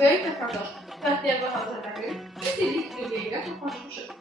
Böyük və qardaş, Bəxtiyar və Hazırbəqin biz illik birliyə toplamışıq.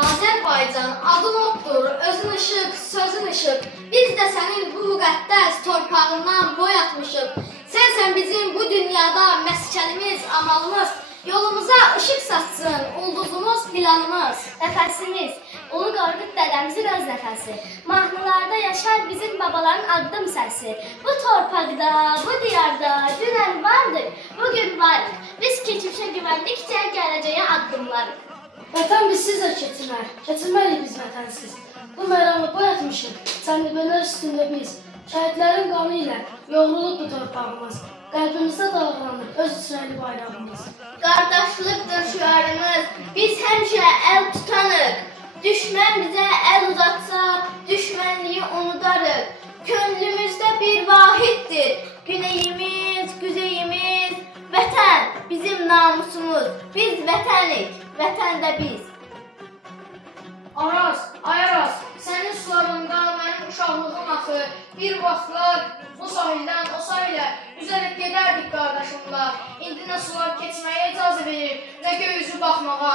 Azərbaycan adın oddur, özün ışıq, sözün ışıq. Biz də sənin bu müqəddəs torpağından boy atmışıq. Sənsən bizim bu dünyada məskənimiz, amalımız. Yolumuza ışıq saçsın, ulduzumuz, planımız. Nəfəsimiz, Ulu Qorqud dədəmizin öz nəfəsi. Mahnılarda yaşar bizim babaların addım səsi. Bu torpaqda, bu diyarda dünən vardır, bugün varıq. Biz keçmişə güvəndikcə gələcəyə addımlarıq. Vətən bizsiz də keçinər, keçinməliyik biz vətənsiz. Bu məramı boyatmışıq, Çənlibellər üstündə biz. Şəhidlərin qanı ilə yoğrulub bu torpağımız. Qəlbimizdə dalğalanır öz İsrail bayrağımız. Qardaşlıqdır şüarımız, biz həmişə əl tutanıq. Düşmən bizə əl uzatsa, düşmənliyi unudarıq. Könlümüzdə bir vahiddir, güneyimiz, güzeyimiz. Vətən bizim namusumuz, biz vətənik, vətən də biz. Araz, ay Araz, sənin sularında mənim uşaqlığım axı. Bir vaxtlar bu sahildən o sahilə üzərək gedərdik qardaşımla. İndi nə sular keçməyə icazə verir, nə göy üzü baxmağa.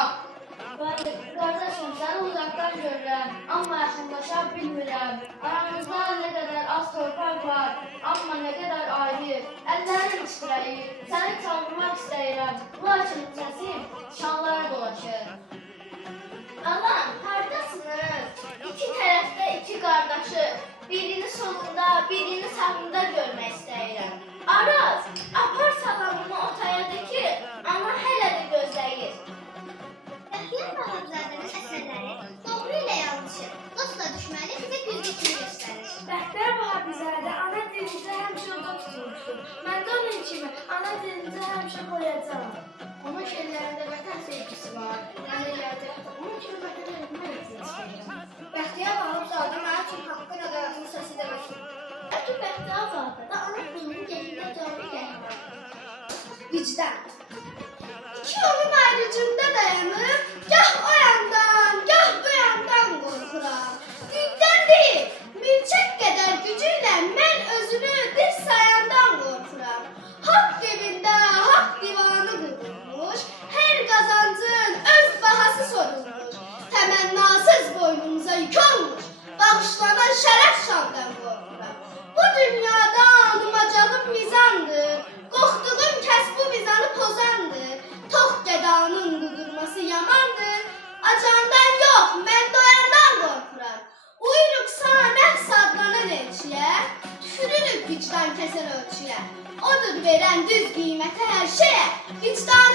Qardaşım, səni uzaqdan görürəm, amma yaxınlaşa bilmirəm. Aramızda nə qədər az torpaq var, amma nə qədər ayrı. Əllərim titrəyir, səni çaldırmaq istəyirəm. Lakin səsim şanlara dolaşır. Alam, haradasınız? İki tərəfdə iki qardaşı, birini solunda, birini sağında görmək istəyirəm. Araz, apar salamını o tayada ki, ana hələ də gözləyir. Bəxtiyar Vahabzadənin əsərləri doğru ilə yanlışı, dostla düşməni bizə düzgün göstərir. Bəxtiyar Vahabzadə ana dilimizə həmişə oda tutulmuşdur. Mən də onun kimi ana dilimizə həmişə qoyacağam. Onun şeirlərində vətən sevgisi var. Mən də yazıqdır. Onun kimi vətən sevgimi istəyirəm. Bəxtiyar Vahabzadə mənim üçün haqqın ədalətinin səsi deməkdir. Lakin Bəxtiyar Vahabzadə ana dilinin yerində cavabı gəlmir. Vicdan. İki yolun ayrıcında dayanıb, gah o yandan, gah bu yandan qorxuram. Gündən deyil, milçək qədər gücüylə mən özünü diş sayandan qorxuram. Haqq evində haqq divanı qurulmuş, hər qazancın öz bahası sorulmuş. Təmənnasız boynumuza yük olmuş, bağışlanan şərəf şandan qorxuram. Bu dünyada anımacağım mizandır, qorxduğum kəs bu mizanı pozandır. Tox gədanın qudurması yamandır, acandan yox, mən doyandan qorxuram. Uyruqsa nəfs adlanan elçiyə, tüfürürük vicdan kəsən ölçüyə. Odur verən düz qiyməti hər şeyə, vicdan